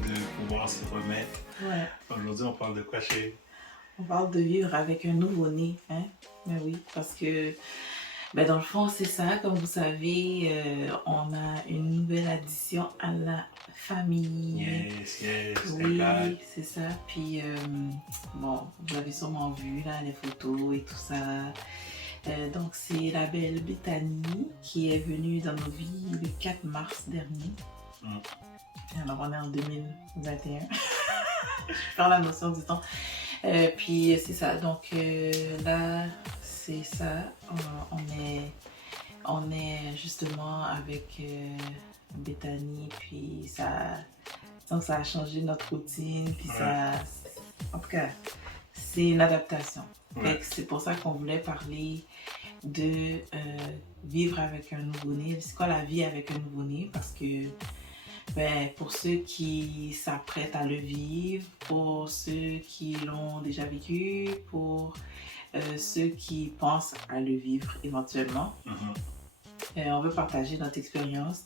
puis de pouvoir se remettre. Ouais. Aujourd'hui, on parle de quoi, chérie? On parle de vivre avec un nouveau-né, hein? Ben oui, parce que, dans le fond, c'est ça, comme vous savez, on a une nouvelle addition à la famille. Yes, Oui, c'est ça. Puis, bon, vous avez sûrement vu, là, les photos et tout ça. Donc, c'est la belle Bethany qui est venue dans nos vies le 4 mars dernier. Alors, on est en 2021. Je perds la notion du temps. Puis, c'est ça. Donc, là, c'est ça. On est justement avec Bethany. Puis, donc, ça a changé notre routine. Puis, ça... En tout cas, c'est une adaptation. Fait que c'est pour ça qu'on voulait parler de vivre avec un nouveau-né. C'est quoi la vie avec un nouveau-né? Parce que pour ceux qui s'apprêtent à le vivre, pour ceux qui l'ont déjà vécu, pour ceux qui pensent à le vivre éventuellement, on veut partager notre expérience.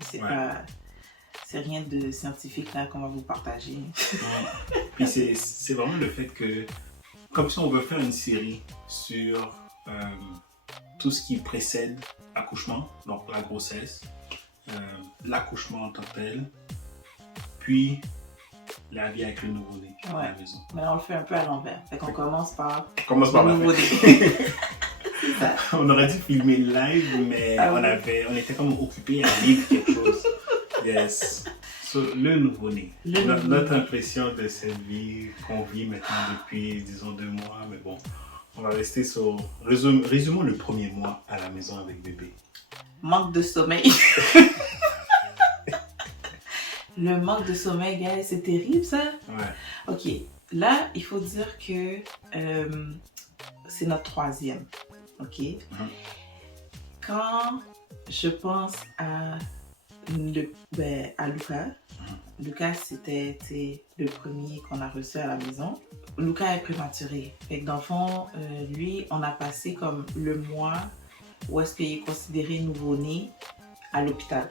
C'est rien de scientifique là qu'on va vous partager. Puis c'est vraiment le fait que, comme si on veut faire une série sur tout ce qui précède l'accouchement, donc la grossesse, l'accouchement en tant que tel, puis la vie avec le nouveau-né à la maison. Mais on le fait un peu à l'envers. Fait qu'on commence par le nouveau-né. On aurait dû filmer live, mais on était comme occupés à vivre quelque chose. Yes. So, le nouveau-né. Notre impression de cette vie qu'on vit maintenant depuis, disons, 2 mois, mais bon, on va rester sur... Résumons le premier mois à la maison avec bébé. Manque de sommeil. Le manque de sommeil, gars, c'est terrible, ça. Ouais. Ok, là, il faut dire que c'est notre 3e. Ok. Quand je pense à Lucas, Lucas, c'était le premier qu'on a reçu à la maison. Lucas est prématuré. Fait que dans le fond, lui, on a passé comme le mois où est-ce qu'il est considéré nouveau-né à l'hôpital.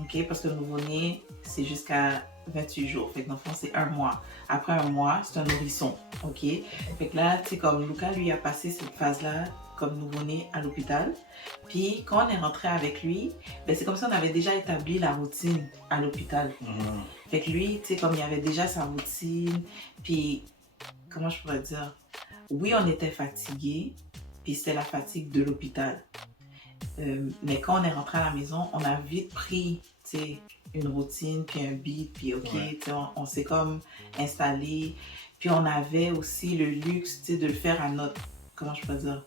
Ok, parce que nouveau-né, c'est jusqu'à 28 jours. Fait que dans le fond, c'est 1 mois. Après 1 mois, c'est un nourrisson. Ok. Fait que là, comme Lucas, lui, a passé cette phase-là comme nouveau-né à l'hôpital. Puis quand on est rentré avec lui, c'est comme si on avait déjà établi la routine à l'hôpital. Fait que lui, comme il avait déjà sa routine, puis comment je pourrais dire, oui, on était fatigué, puis c'était la fatigue de l'hôpital. Mais quand on est rentré à la maison, on a vite pris, une routine, puis un beat, puis on s'est comme installé. Puis on avait aussi le luxe, de le faire à notre, comment je pourrais dire,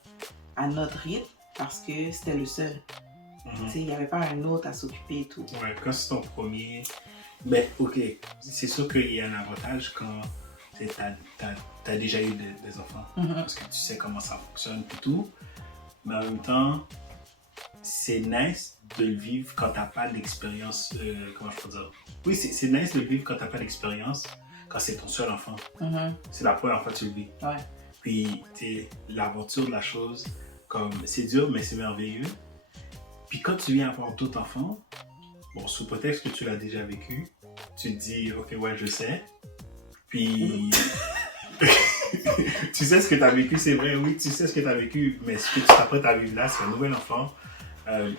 à notre rythme, parce que c'était le seul. Il n'y avait pas un autre à s'occuper et tout. Ouais, quand c'est ton premier... ok, c'est sûr qu'il y a un avantage quand t'as déjà eu des enfants, parce que tu sais comment ça fonctionne et tout. Mais en même temps, c'est nice de le vivre quand t'as pas d'expérience, comment je peux dire? Oui, c'est nice de le vivre quand t'as pas d'expérience, quand c'est ton seul enfant. C'est la première fois que tu le vis. Ouais. Puis, l'aventure de la chose, comme c'est dur, mais c'est merveilleux. Puis quand tu viens avoir d'autres enfants, bon, sous prétexte que tu l'as déjà vécu, tu te dis, ok, ouais, je sais. Puis, tu sais ce que tu as vécu, c'est vrai, oui, tu sais ce que tu as vécu, mais ce que tu t'apprêtes à vivre là, c'est un nouvel enfant.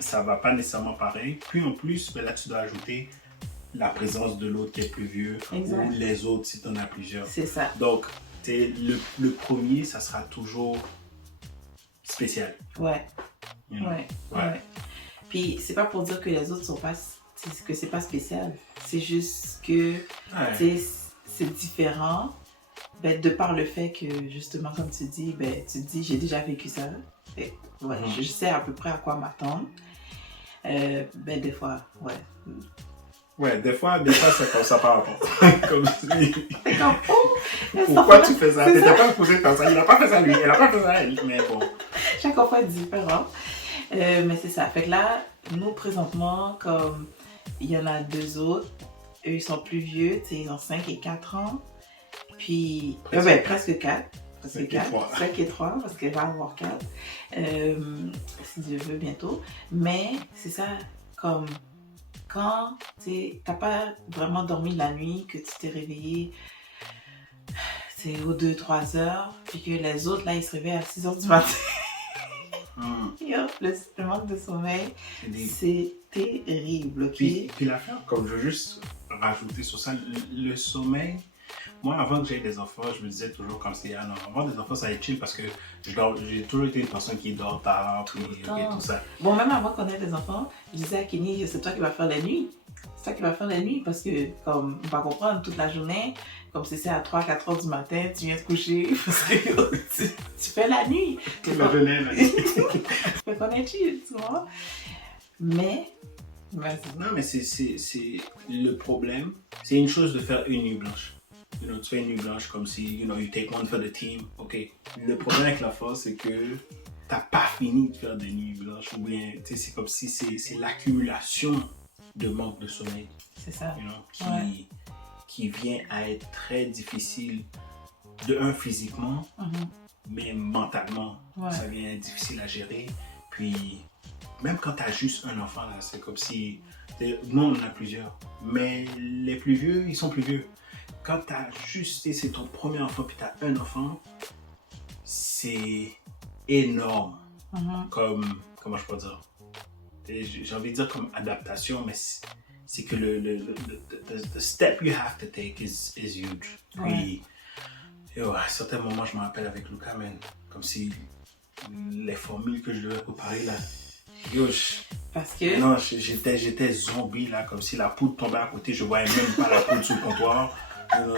Ça va pas nécessairement pareil. Puis en plus, là, tu dois ajouter la présence de l'autre qui est plus vieux, exact, ou les autres si tu en as plusieurs. C'est ça. Donc, le premier, ça sera toujours spécial. Ouais. Puis c'est pas pour dire que les autres sont pas, que c'est pas spécial. C'est juste que c'est différent. De par le fait que justement, comme tu dis, tu te dis j'ai déjà vécu ça. Je sais à peu près à quoi m'attendre. Des fois, Ouais, des fois, c'est comme ça par rapport. Comme si... Pourquoi tu fais ça? Tu n'étais pas posé comme ça. Il n'a pas fait ça lui, elle n'a pas fait ça elle. Mais bon. Chaque enfant est différent. Mais c'est ça. Fait que là, nous, présentement, comme il y en a 2 autres, eux, ils sont plus vieux. Ils ont 5 et 4 ans. Puis, presque 4. Presque 4. 5 et 3, parce qu'elle va avoir 4. Si Dieu veut, bientôt. Mais c'est ça, comme... quand tu n'as pas vraiment dormi la nuit, que tu t'es réveillé aux 2-3 heures, puis que les autres, là, ils se réveillent à 6 heures du matin. Yo, le manque de sommeil, c'est terrible, ok? Puis l'affaire, comme je veux juste rajouter sur ça, le sommeil, moi, avant que j'aie des enfants, je me disais toujours comme c'est, ah non, avoir des enfants, ça va être chill parce que j'ai toujours été une personne qui dort tard, puis tout ça. Bon, même avant qu'on ait des enfants, je disais à Kenny, c'est toi qui vas faire la nuit. C'est toi qui vas faire la nuit parce que, comme, on va comprendre toute la journée, comme si c'est à 3-4 heures du matin, tu viens te coucher parce que tu fais la nuit. Toute la journée, la nuit. Fait qu'on est chill, tu vois. Mais, non, mais c'est le problème. C'est une chose de faire une nuit blanche. Tu fais une nuit blanche comme si, you take one for the team. Ok. Le problème avec la force, c'est que t'as pas fini de faire des nuits blanches. Ou bien, c'est comme si c'est l'accumulation de manque de sommeil. C'est ça. Qui vient à être très difficile, de un, physiquement, mais mentalement. Ça vient être difficile à gérer. Puis, même quand tu as juste un enfant, là, c'est comme si... Nous, on en a plusieurs. Mais les plus vieux, ils sont plus vieux. Quand tu as juste... C'est ton premier enfant, puis tu as un enfant, c'est énorme. Comme... Comment je peux dire? J'ai envie de dire comme adaptation, mais c'est que the step you have to take is huge. Puis, à certains moments, je me rappelle avec Lucas, man, comme si les formules que je devais préparer là, parce que... Non, j'étais zombie là, comme si la poudre tombait à côté, je voyais même pas la poudre sur le comptoir.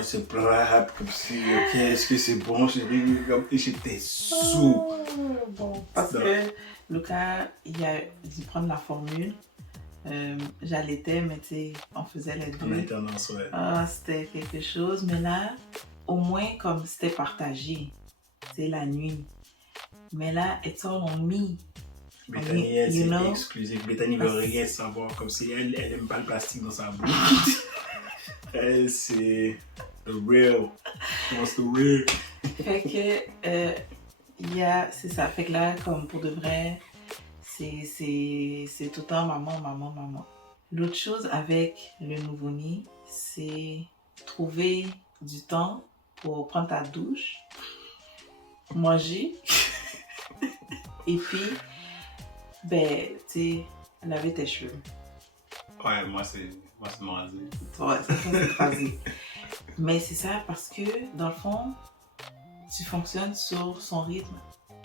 C'est brave, comme si, ok, est-ce que c'est bon? J'étais sous. Bon, parce que Lucas, il a dû prendre la formule. J'allaitais, mais tu sais, on faisait les deux. En alternance, ouais. C'était quelque chose, mais là, au moins, comme c'était partagé, c'est la nuit. Mais là, it's all on me. Bethany, elle, c'est exclusif. Bethany veut rien savoir, comme si elle aime pas le plastique dans sa bouche. Elle, c'est the real. What's the real? Fait que, c'est ça. Fait que là, comme pour de vrai, c'est tout le temps maman. L'autre chose avec le nouveau-né, c'est trouver du temps pour prendre ta douche, manger, et puis, ben, tu sais, laver tes cheveux. Ouais, moi, c'est mon rasé. Ouais, c'est rasé. Mais c'est ça parce que, dans le fond, tu fonctionnes sur son rythme,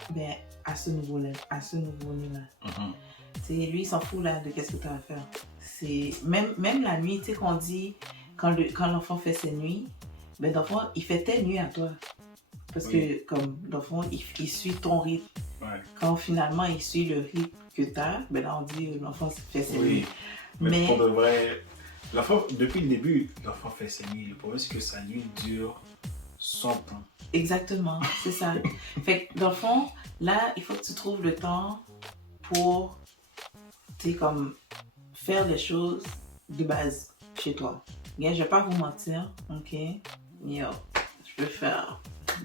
ben, à ce niveau-là. Lui, il s'en fout là, de qu'est-ce que tu as à faire. Même la nuit, tu sais, qu'on dit, quand l'enfant fait ses nuits, ben, dans le fond, il fait tes nuits à toi. Parce que, comme, dans le fond, il suit ton rythme. Ouais. Quand finalement, il suit le rythme que tu as, ben là, on dit, l'enfant fait ses nuits. Mais pour de vrai, l'enfant, depuis le début, l'enfant fait ses nuits. Le problème, c'est que sa nuit dure 100 ans. Exactement, c'est ça. Fait que, dans le fond, là, il faut que tu trouves le temps pour, tu sais, comme, faire les choses de base chez toi. Bien, je vais pas vous mentir, ok? Yo, je peux faire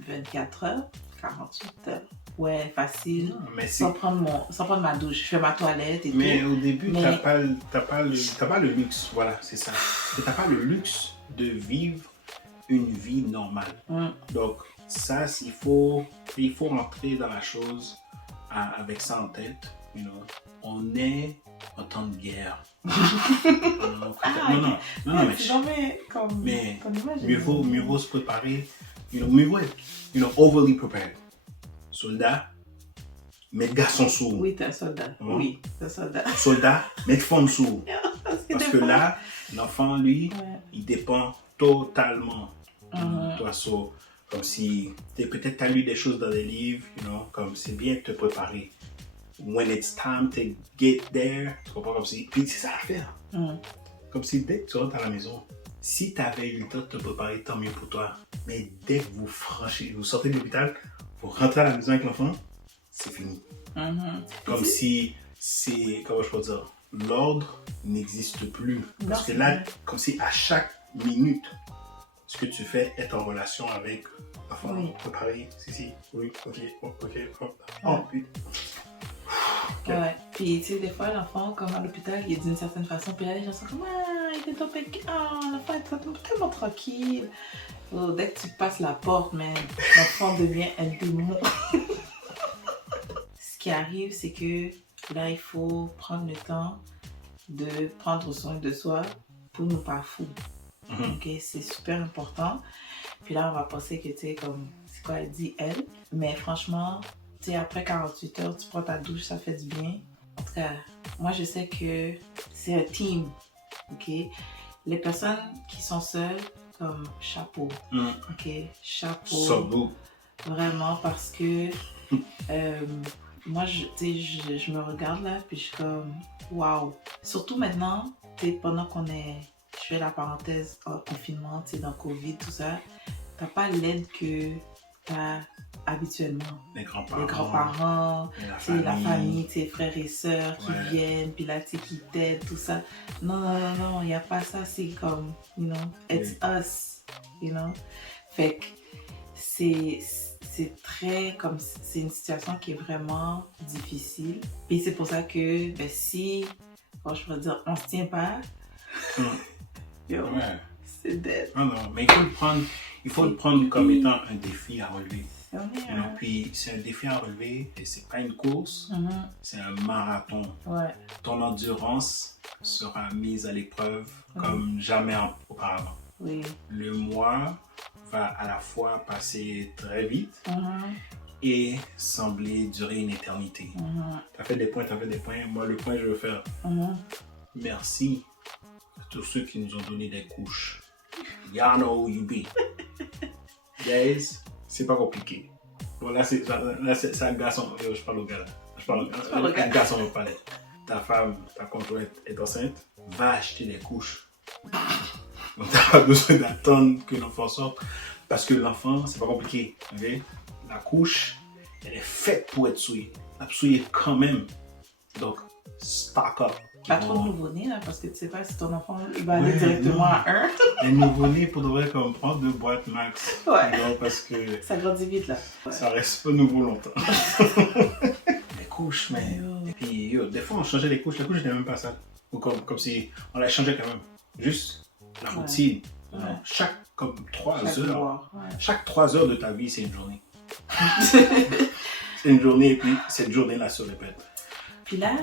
24 heures, 48 heures. Ouais, facile. Non, mais sans prendre ma douche. Je fais ma toilette et tout. Mais au début, t'as pas le luxe. Voilà, c'est ça. T'as pas le luxe de vivre une vie normale. Donc, ça, il faut rentrer dans la chose avec ça en tête. On est en temps de guerre. Non, mais mieux vaut se préparer. Mieux vaut être overly prepared. Soldat, mettre garçon sourd. Oui, t'es un soldat. Oui, t'es un soldat. Soldat, mettre femme sourd. Parce que là, l'enfant, lui, il dépend totalement de toi. Comme si, peut-être tu as lu des choses dans des livres, comme c'est bien de te préparer. When it's time to get there, tu comprends, comme si. Puis c'est ça l'affaire. Comme si dès que tu rentres à la maison, si tu avais eu le temps de te préparer, tant mieux pour toi. Mais dès que vous sortez de l'hôpital, vous rentrez à la maison avec l'enfant, c'est fini. Comme si comment je peux dire, l'ordre n'existe plus. Parce que là, comme si à chaque minute, ce que tu fais est en relation avec l'enfant. Préparer, oui, ok, oui. Ouais. Puis, tu sais, des fois, l'enfant, comme à l'hôpital, il est d'une certaine façon. Puis là, les gens sont comme, ah, il était tombé. Ah, l'enfant est tellement tranquille. Oh, dès que tu passes la porte, mais l'enfant devient un démon. Ce qui arrive, c'est que là, il faut prendre le temps de prendre soin de soi pour ne pas fou. Ok, c'est super important. Puis là, on va penser que, tu sais, comme, c'est quoi elle dit, elle. Mais franchement, tu sais, après 48 heures, tu prends ta douche, ça fait du bien. En tout cas, moi, je sais que c'est un team, ok? Les personnes qui sont seules, comme, chapeau, ok? Chapeau. Sabou. Vraiment, parce que moi, je me regarde là, puis je suis comme, waouh. Surtout maintenant, tu sais, pendant je fais la parenthèse confinement, tu sais, dans Covid, tout ça, t'as pas l'aide que t'as habituellement. Les grands-parents. Les grands-parents, la famille, tes frères et sœurs qui viennent, puis là, tu sais, qui t'aident, tout ça. Non, non, non, non, il n'y a pas ça, c'est comme, you know, it's us, you know. Fait que c'est très comme, c'est une situation qui est vraiment difficile. Puis c'est pour ça que, ben, si, bon, je pourrais dire, on se tient pas, yo, c'est dead. Non, non, mais il faut le prendre comme étant un défi à relever. Puis c'est un défi à relever et c'est pas une course, c'est un marathon. Ouais. Ton endurance sera mise à l'épreuve comme jamais auparavant. Oui. Le mois va à la fois passer très vite et sembler durer une éternité. T'as fait des points. Moi, le point, je veux faire. Merci à tous ceux qui nous ont donné des couches. Y'all know who you be. Guys, c'est pas compliqué. Bon, là, c'est un garçon. Je parle au gars là. Un garçon va parler. Ta femme, ta conjointe est enceinte. Va acheter des couches. Donc, tu n'as pas besoin d'attendre que l'enfant sorte. Parce que l'enfant, c'est pas compliqué. Okay? La couche, elle est faite pour être souillée. Elle est souillée quand même. Donc, stock up. Pas trop de nouveau-nés, là, parce que tu sais pas si ton enfant il va aller directement à 1. Les nouveau-nés, pour devrait comme prendre 2 boîtes max. Ouais. Non, parce que ça grandit vite, là. Ouais. Ça reste pas nouveau longtemps. Les couches, mais. Et puis, des fois, on changeait les couches. La couche n'était même pas sale. Ou comme si on la changeait quand même. Juste la routine. Ouais. Chaque 3 heures. Ouais. Chaque 3 heures de ta vie, c'est une journée. C'est une journée et puis cette journée-là se répète. Puis là,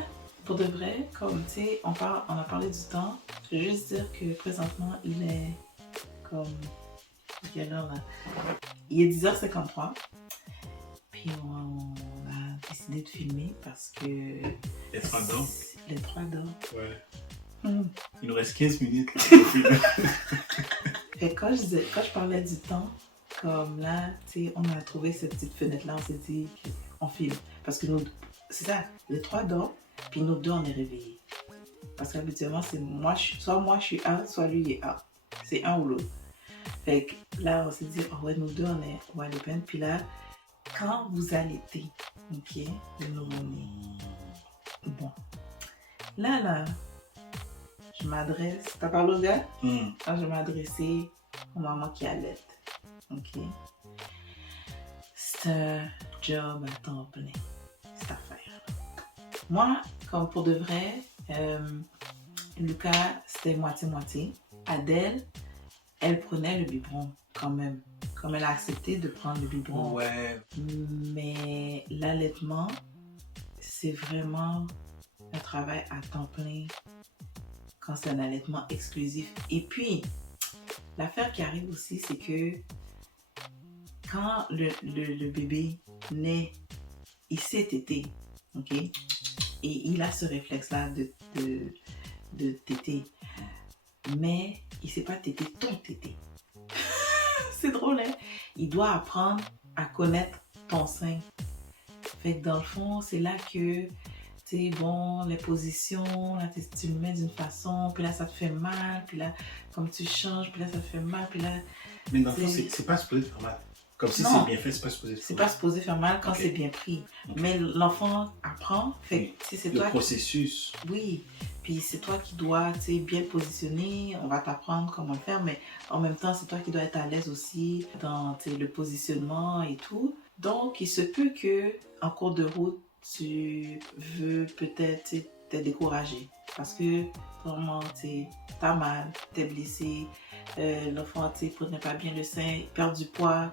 pour de vrai, comme tu sais, on a parlé du temps. Je veux juste dire que présentement, il est comme. Quelle heure là? Il est 10h53. Puis on a décidé de filmer parce que. Les 3 dents. Les 3 dents. Ouais. Il nous reste 15 minutes. Et quand je parlais du temps, comme là, tu sais, on a trouvé cette petite fenêtre-là, on s'est dit qu'on filme. Parce que nous, c'est ça, les 3 dents, puis nous deux, on est réveillés. Parce qu'habituellement, c'est soit moi je suis out, soit lui il est out. C'est un ou l'autre. Fait que là, on s'est dit, oh ouais, nous deux, on est wide open. Puis là, quand vous allaitez, ok, le nouveau-né. Bon. Là, je m'adresse. T'as parlé au gars? Quand je m'adressais aux mamans qui allaitent. Ok? C'est un job à temps plein, cette affaire. Moi, comme pour de vrai, Lucas, c'était moitié-moitié. Adèle, elle prenait le biberon quand même. Comme elle a accepté de prendre le biberon. Ouais. Mais l'allaitement, c'est vraiment un travail à temps plein quand c'est un allaitement exclusif. Et puis, l'affaire qui arrive aussi, c'est que quand le bébé naît, il sait téter, ok? Et il a ce réflexe-là de téter. Mais il ne sait pas téter ton tété. C'est drôle, hein? Il doit apprendre à connaître ton sein. Fait que dans le fond, c'est là que, tu sais, bon, les positions, là, tu le mets d'une façon, puis là, ça te fait mal, puis là, comme tu changes, puis là, ça te fait mal, puis là... Mais dans le fond, c'est pas supposé faire mal. Comme si c'est bien fait, c'est pas supposé faire mal. C'est pas supposé faire mal quand c'est bien pris. Mais l'enfant apprend, fait que c'est toi... Le processus. Oui, puis c'est toi qui dois, tu sais, bien te positionner, on va t'apprendre comment le faire, mais en même temps, c'est toi qui dois être à l'aise aussi dans le positionnement et tout. Donc, il se peut que en cours de route, tu veux peut-être te décourager parce que vraiment t'as mal, t'es blessé, l'enfant prenait pas bien le sein, il perd du poids.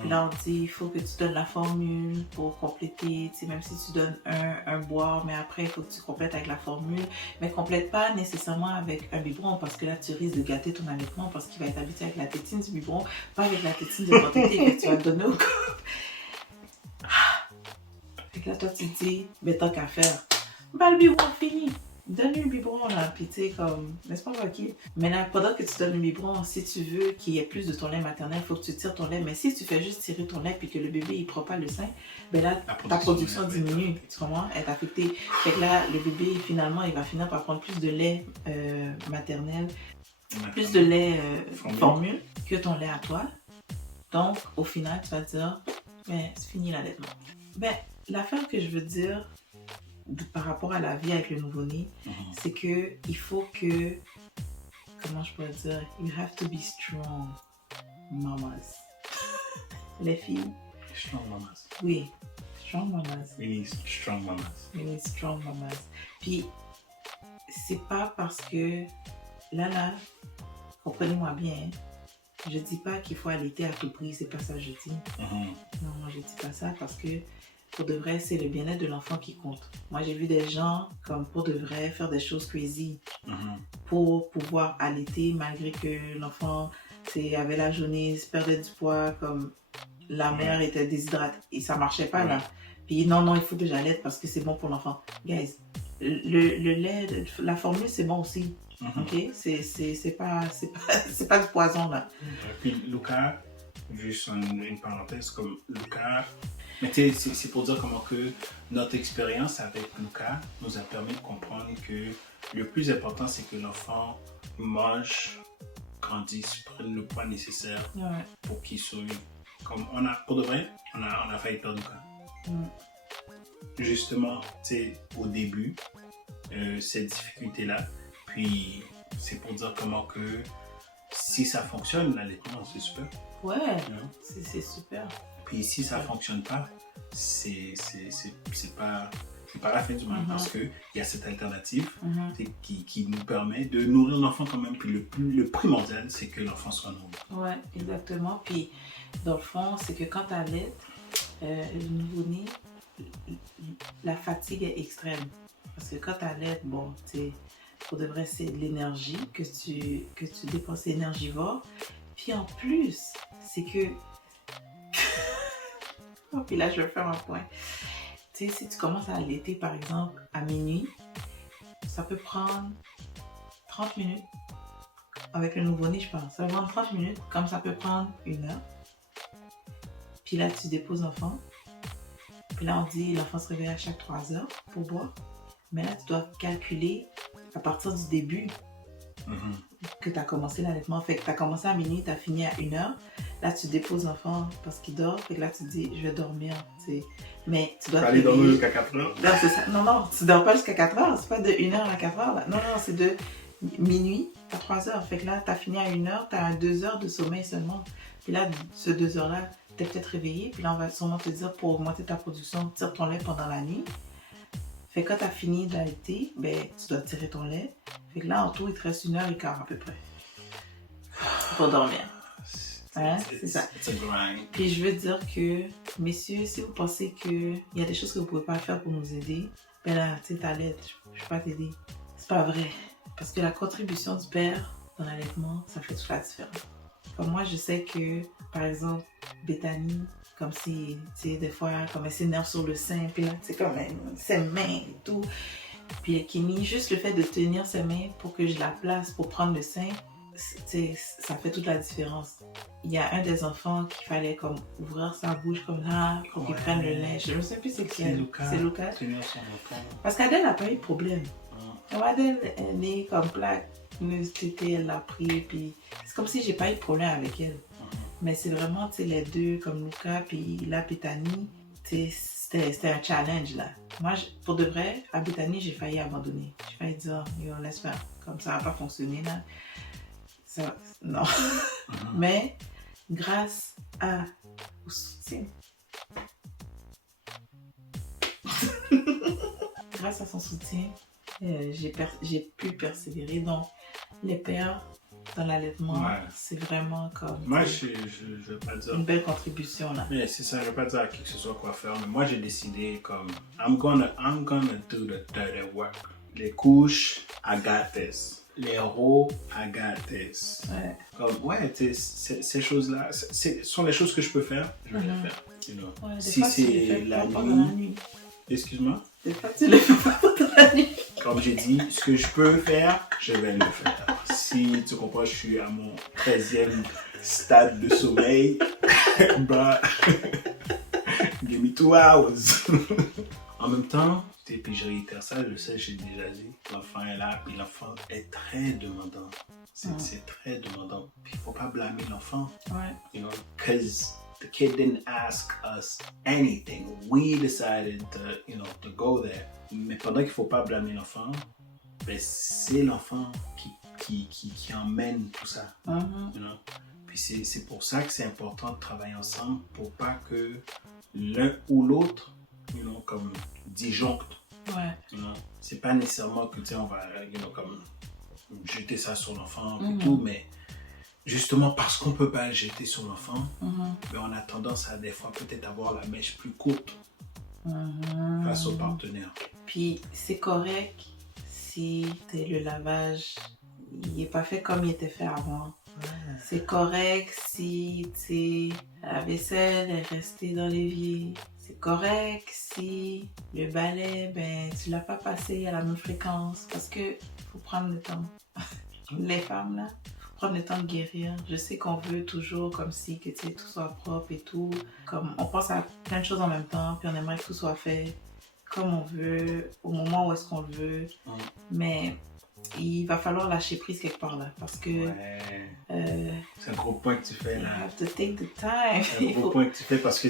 Puis là, on dit il faut que tu donnes la formule pour compléter, même si tu donnes un boire, mais après, il faut que tu complètes avec la formule. Mais complète pas nécessairement avec un biberon parce que là, tu risques de gâter ton allaitement parce qu'il va être habitué avec la tétine du biberon, pas avec la tétine de quantité que tu vas donner au corps. Fait que là, toi, tu te dis, mais tant qu'à faire, le biberon fini. Donne-lui le biberon, là, puis tu sais, comme, n'est-ce pas, ok? Maintenant, pendant que tu donnes le biberon, si tu veux qu'il y ait plus de ton lait maternel, il faut que tu tires ton lait. Mais si tu fais juste tirer ton lait puis que le bébé, il prend pas le sein, ben là, ta production diminue, tu comprends? Elle est affectée. Fait que là, le bébé, finalement, il va finir par prendre plus de lait maternel, plus de lait formule que ton lait à toi. Donc, au final, tu vas te dire, ben, c'est fini l'allaitement. Ben, l'affaire que je veux dire par rapport à la vie avec le nouveau-né, c'est que il faut que, comment je pourrais dire, you have to be strong, mamas. Les filles. Strong mamas. Oui, strong mamas. We need strong mamas. We need strong mamas. Puis, c'est pas parce que, là, comprenez-moi bien, hein, je dis pas qu'il faut allaiter à tout prix, c'est pas ça que je dis. Non, je dis pas ça parce que pour de vrai, c'est le bien-être de l'enfant qui compte. Moi, j'ai vu des gens, comme pour de vrai, faire des choses crazy pour pouvoir allaiter malgré que l'enfant avait la jaunisse, perdait du poids, comme la mère était déshydratée et ça marchait pas là. Puis non, il faut que j'allaite parce que c'est bon pour l'enfant. Guys, le lait, la formule, c'est bon aussi. Ok? C'est pas du poison là. Puis Lucas, juste une parenthèse, comme Lucas, mais tu sais, c'est pour dire comment que notre expérience avec Lucas nous a permis de comprendre que le plus important, c'est que l'enfant mange, grandisse, prenne le poids nécessaire pour qu'il survive. Comme pour de vrai, on a failli perdre Lucas. Justement, tu sais, au début, cette difficulté-là, puis c'est pour dire comment que si ça fonctionne, l'allaitement, c'est super. Ouais, c'est super. Puis si ça fonctionne pas, c'est pas la fin du monde parce que il y a cette alternative qui nous permet de nourrir l'enfant quand même. Puis le primordial, c'est que l'enfant soit nourri. Ouais, exactement. Puis dans le fond, c'est que quand tu allaites, le nouveau-né, la fatigue est extrême. Parce que quand tu allaites, bon, pour de vrai, c'est de l'énergie que tu dépenses énergivore. Puis en plus, c'est que oh, puis là, je vais faire un point. Tu sais, si tu commences à allaiter, par exemple, à minuit, ça peut prendre 30 minutes. Avec le nouveau-né, je pense. Ça va prendre 30 minutes, comme ça peut prendre 1 heure. Puis là, tu déposes l'enfant. Puis là, on dit l'enfant se réveille à chaque 3 heures pour boire. Mais là, tu dois calculer à partir du début que tu as commencé l'allaitement. Fait que tu as commencé à minuit, tu as fini à 1 heure. Là, tu déposes l'enfant parce qu'il dort. Fait que là, tu dis, je vais dormir. T'sais. Mais tu dois aller dormir jusqu'à 4 heures. Non, c'est ça. Non, tu dors pas jusqu'à 4 heures. C'est pas de 1 heure à 4 heures. Là. Non, c'est de minuit à 3 heures. Fait que là, tu as fini à 1 heure, tu as 2 heures de sommeil seulement. Puis là, ce 2 heures-là, tu es peut-être réveillé. Puis là, on va sûrement te dire, pour augmenter ta production, tire ton lait pendant la nuit. Fait que quand tu as fini d'allaiter, ben, tu dois tirer ton lait. Fait que là, en tout, il te reste 1h15 à peu près pour dormir. Hein? C'est ça. Puis je veux dire que, messieurs, si vous pensez qu'il y a des choses que vous ne pouvez pas faire pour nous aider, ben là, tu sais, t'allaites, je ne peux pas t'aider. C'est pas vrai. Parce que la contribution du père dans l'allaitement, ça fait toute la différence. Comme moi, je sais que, par exemple, Bethany, comme si, tu sais, des fois, comme elle s'énerve sur le sein, puis là, c'est comme ses mains et tout. Puis Kimi, juste le fait de tenir ses mains pour que je la place pour prendre le sein, ça fait toute la différence. Il y a un des enfants qu'il fallait comme ouvrir sa bouche comme là pour qu'il prenne le lait. Je ne sais plus c'est qui. C'est Lucas. Parce qu'Adèle n'a pas eu de problème. Adèle est née comme plaque. Elle l'a pris. Puis c'est comme si j'ai pas eu de problème avec elle. Mais c'est vraiment les deux comme Lucas puis la Bethany. C'était un challenge là. Moi, pour de vrai, à Bethany, j'ai failli abandonner. J'ai failli dire, yo, laisse faire. Comme ça n'a pas fonctionné là. Ça, non. Mais grâce au soutien Grâce à son soutien, j'ai pu persévérer. Donc, les pères dans l'allaitement, Ouais. c'est vraiment comme Moi, je veux pas dire. une belle contribution là. Mais c'est ça, je veux pas dire à qui que ce soit quoi faire, mais moi j'ai décidé comme I'm gonna do the dirty work. Les couches, I got this. Les roues, I got this. Ouais. Comme, ouais, ces choses-là, sont les choses que je peux faire, je vais les faire. You know. Ouais, des Si fois, tu les c'est fais la pas pendant la nuit, nuit. excuse-moi, Des fois, tu les fais pas pendant la nuit. comme j'ai dit, ce que je peux faire, je vais le faire. Si tu comprends, je suis à mon 13e stade de sommeil, bah, give me 2 hours. En même temps, puis je réitère ça, je sais, j'ai déjà dit, l'enfant est là, puis l'enfant est très demandant. C'est très demandant. Puis il ne faut pas blâmer l'enfant. Ouais. You know, because the kid didn't ask us anything. We decided to, you know, to go there. Mais pendant qu'il ne faut pas blâmer l'enfant, ben c'est l'enfant qui emmène tout ça. You know? Puis c'est pour ça que c'est important de travailler ensemble pour pas que l'un ou l'autre, you know, comme disjoncte. Ouais. You know? C'est pas nécessairement que on va, you know, comme jeter ça sur l'enfant et tout, mais justement parce qu'on peut pas le jeter sur l'enfant, mais on a tendance à des fois peut-être avoir la mèche plus courte face au partenaire. Puis c'est correct si le lavage il n'est pas fait comme il était fait avant. Ouais. C'est correct si la vaisselle est restée dans l'évier. C'est correct si le balai, ben, tu l'as pas passé à la même fréquence parce que faut prendre le temps. Les femmes là, faut prendre le temps de guérir. Je sais qu'on veut toujours comme si que tout soit propre et tout. Comme on pense à plein de choses en même temps, puis on aimerait que tout soit fait comme on veut, au moment où est-ce qu'on le veut. Mais il va falloir lâcher prise quelque part là parce que c'est un gros point que tu fais là. You have to take the time. C'est un gros point que tu fais parce que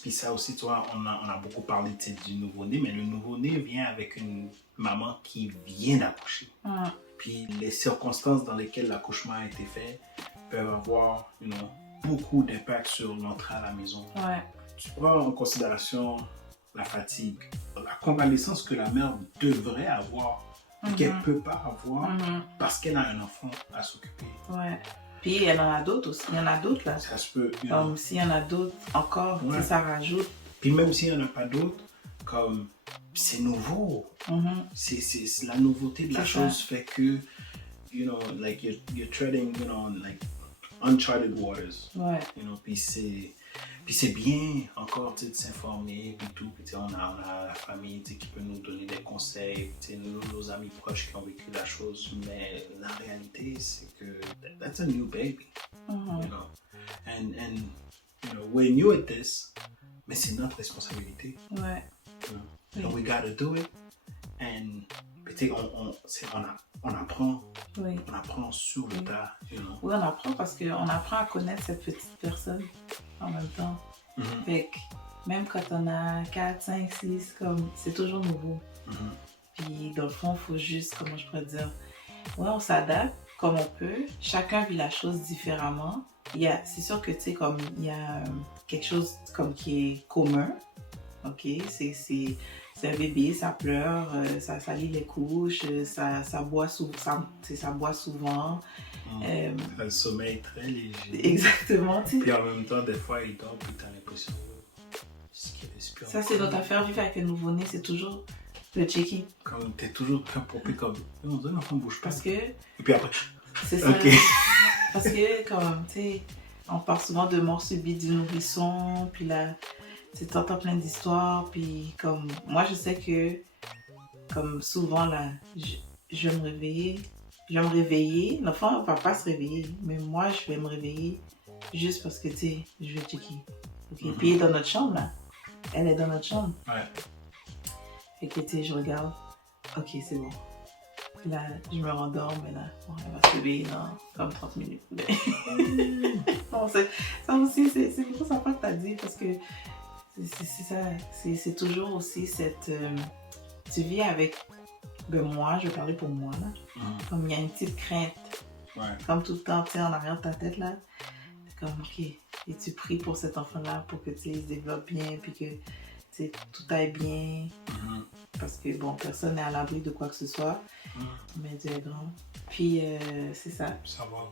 puis ça aussi, toi, on a beaucoup parlé du nouveau-né, mais le nouveau-né vient avec une maman qui vient d'accoucher. Puis les circonstances dans lesquelles l'accouchement a été fait peuvent avoir, you know, beaucoup d'impact sur l'entrée à la maison. Ouais. Tu prends en considération la fatigue, la convalescence que la mère devrait avoir et qu'elle ne peut pas avoir parce qu'elle a un enfant à s'occuper. Ouais. Puis elle en a d'autres aussi. Il y en a d'autres là. Ça se peut. Comme s'il y en a d'autres encore, ça rajoute. Puis même s'il n'y en a pas d'autres, comme c'est nouveau. C'est la nouveauté de la chose fait que, you know, like you're treading, you know, like uncharted waters. Ouais. You know, puis c'est bien encore de s'informer puis tout. Puis on a la famille qui peut nous donner des conseils, nos amis proches qui ont vécu la chose. Mais la réalité, c'est que that's a new baby. You know, and you know, we're new at this, mais c'est notre responsabilité. Ouais. You know, we gotta do it. And on apprend. Oui. On apprend sur le tas. You know. Oui, on apprend parce qu'on apprend à connaître cette petite personne en même temps. Fait que même quand on a 4, 5, 6, comme, c'est toujours nouveau. Puis dans le fond, il faut juste, comment je pourrais dire, ouais, on s'adapte comme on peut. Chacun vit la chose différemment. C'est sûr que, tu sais, comme il y a quelque chose comme qui est commun. OK? C'est un bébé, ça pleure, ça lit les couches, ça boit souvent. Le sommeil est très léger. Exactement. Puis en même temps, des fois, il dort, puis t'as l'impression qu'il respire. Ça, c'est notre affaire. Vivre avec un nouveau-né, c'est toujours le check-in. Comme t'es toujours très propre, comme on dirait l'enfant bouge pas. Parce que. Et puis après. C'est ça. OK. Parce que, comme, tu sais, on parle souvent de mort subite du nourrisson, puis là, tu t'entends plein d'histoires, puis comme, moi, je sais que, comme souvent, là, je vais me réveiller. L'enfant va pas se réveiller, mais moi, je vais me réveiller juste parce que, tu sais, je vais checker. Okay? Puis elle est dans notre chambre, là. Elle est dans notre chambre. Ouais. Fait que, tu sais, je regarde. OK, c'est bon. Puis là, je me rendors, mais là, bon, elle va se réveiller dans comme 30 minutes. Non, ça aussi, c'est pour ça que tu as dit, parce que c'est ça. C'est toujours aussi cette... tu vis avec... Ben moi, je vais parler pour moi, là. Comme il y a une petite crainte. Ouais. Comme tout le temps, tu sais, en arrière de ta tête, là. C'est comme, OK. Et tu pries pour cet enfant-là pour que, tu sais, il se développe bien, puis que, tu tout aille bien. Parce que, bon, personne n'est à l'abri de quoi que ce soit. Mais Dieu est grand. Puis, c'est ça. Savoir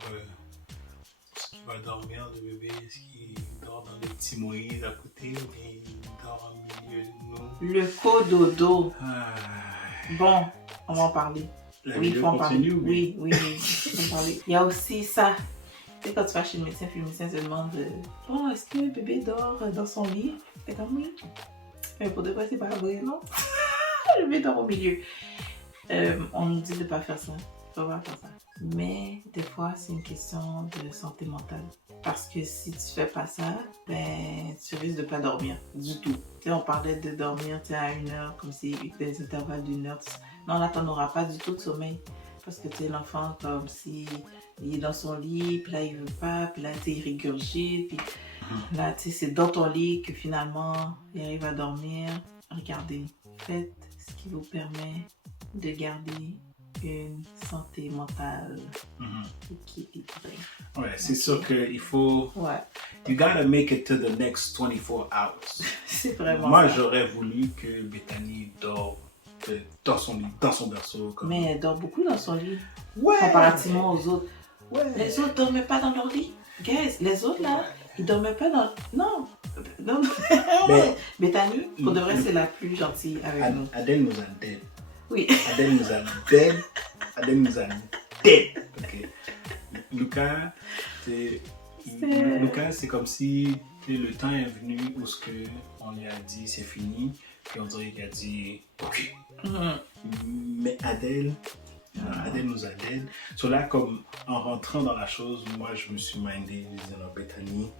est-ce qu'il va dormir, le bébé, est-ce qu'il dort dans des petits Moïse à côté ou bien il dort au milieu de nous. Le cododo. Ah. Bon, on va en parler. Oui, il faut en parler. Oui, il faut en parler. Il y a aussi ça. Tu sais, quand tu vas chez le médecin, puis le médecin te demande bon, est-ce que le bébé dort dans son lit? T'es comme oui. Mais pour de vrai, c'est pas vrai, non? Le bébé dort au milieu. On nous dit de ne pas faire ça. Faut pas faire ça. Mais des fois, c'est une question de santé mentale. Parce que si tu fais pas ça, ben, tu risques de pas dormir du tout. Tu sais, on parlait de dormir à 1 heure, comme si des intervalles d'1 heure. Non, là, tu n'auras pas du tout de sommeil. Parce que tu sais, l'enfant, comme si il est dans son lit, puis là, il veut pas, puis là, tu sais, il régurgite, puis là, tu sais, c'est dans ton lit que finalement, il arrive à dormir. Regardez, faites ce qui vous permet de garder une santé mentale équilibrée. Ouais, c'est sûr qu'il faut... Ouais. You gotta make it to the next 24 hours. C'est vraiment Moi, ça. j'aurais voulu que Bethany dort dans son lit, dans son berceau. Comme... Mais elle dort beaucoup dans son lit. Ouais. Comparativement aux autres. Ouais. Les autres dormaient pas dans leur lit. Guys, les autres là, ils dormaient pas dans... Non. Mais... Bethany, pour de vrai, c'est la plus gentille avec nous. Adèle nous a dead. Oui. Adèle nous a dead. Adèle nous a dead. Ok. Lucas, c'est comme si le temps est venu où ce que on lui a dit c'est fini, puis on dirait qu'il a dit ok. Mais Adèle nous a dead. So là, comme en rentrant dans la chose, moi je me suis mindé, je disais non, Bethany,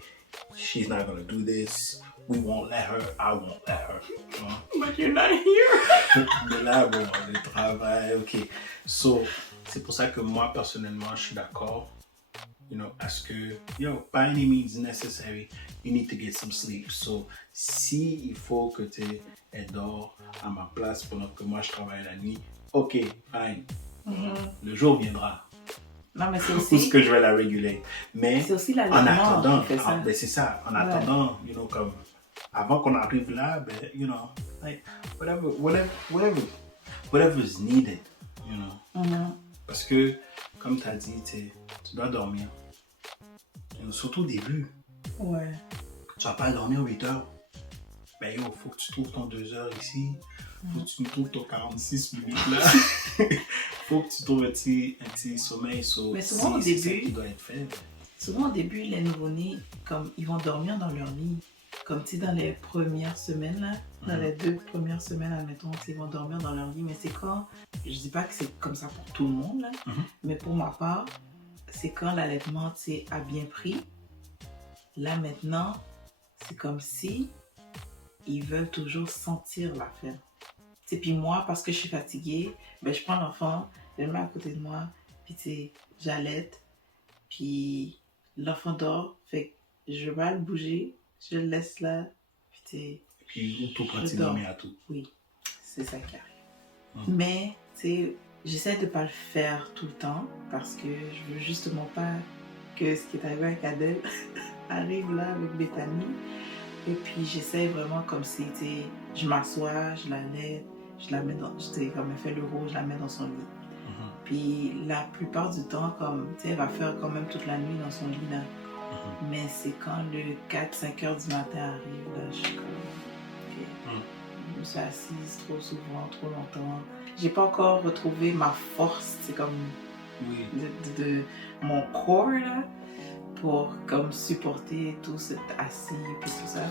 she's not gonna do this. We won't let her, I won't let her. But you're not here. Mais là, bon, le travail, ok. So, c'est pour ça que moi, personnellement, je suis d'accord, à ce que, by any means necessary, you need to get some sleep. So, si il faut que tu dors à ma place pendant que moi, je travaille la nuit, ok, fine. Le jour viendra. Non, mais c'est aussi... Où est-ce que je vais la réguler. Mais, c'est aussi la en attendant, ben c'est ça, en attendant, comme... Avant qu'on arrive là, ben, like, whatever's needed, Parce que, comme tu as dit, tu dois dormir. Surtout au début. Ouais. Tu vas pas dormir 8 heures. Ben, faut que tu trouves ton 2 heures ici. Faut que tu trouves ton 46 minutes là. Faut que tu trouves un petit sommeil. Mais souvent au début, c'est ça qui doit être fait. Souvent au début, les nouveau-nés, comme ils vont dormir dans leur lit. Comme dans les premières semaines, là, dans les 2 premières semaines, admettons, ils vont dormir dans leur lit. Mais c'est quand, je dis pas que c'est comme ça pour tout le monde, là, mais pour ma part, c'est quand l'allaitement a bien pris. Là maintenant, c'est comme si ils veulent toujours sentir l'affaire. Puis moi, parce que je suis fatiguée, ben, je prends l'enfant, je le mets à côté de moi, puis j'allaite, puis l'enfant dort, fait que je vais le bouger. Je le laisse là, puis tout continue à dormir à tout. Oui, c'est ça qui arrive. Mais, j'essaie de ne pas le faire tout le temps parce que je veux justement pas que ce qui est arrivé avec Adèle arrive là avec Bethany. Et puis, j'essaie vraiment comme si, je m'assois, je la laide, je la mets dans, comme elle fait le rôle, je la mets dans son lit. Puis, la plupart du temps, comme, elle va faire quand même toute la nuit dans son lit là. Mais c'est quand le 4-5 heures du matin arrive, là, je suis comme... Okay. Je me suis assise trop souvent, trop longtemps. J'ai pas encore retrouvé ma force, c'est comme... De mon corps, là, pour comme supporter tout cet assis et tout ça.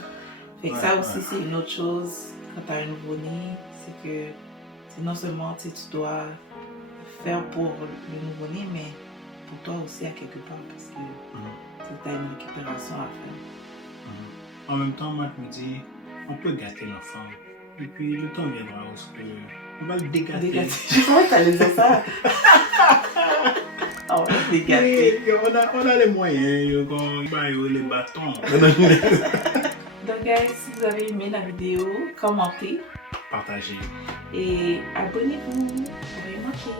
Fait que ça aussi, c'est une autre chose quand t'as un nouveau-né, c'est que non seulement tu dois faire pour le nouveau-né, mais pour toi aussi à quelque part, parce que... tu as une récupération à faire. En même temps, moi, je me dis, on peut gâter l'enfant. Et puis, le temps viendra où on va le dégâter. Je crois que tu allais dire ça. On va le dégâter. On a les moyens, les bâtons. Donc, guys, si vous avez aimé la vidéo, commentez, partagez et abonnez-vous pour rien manquer.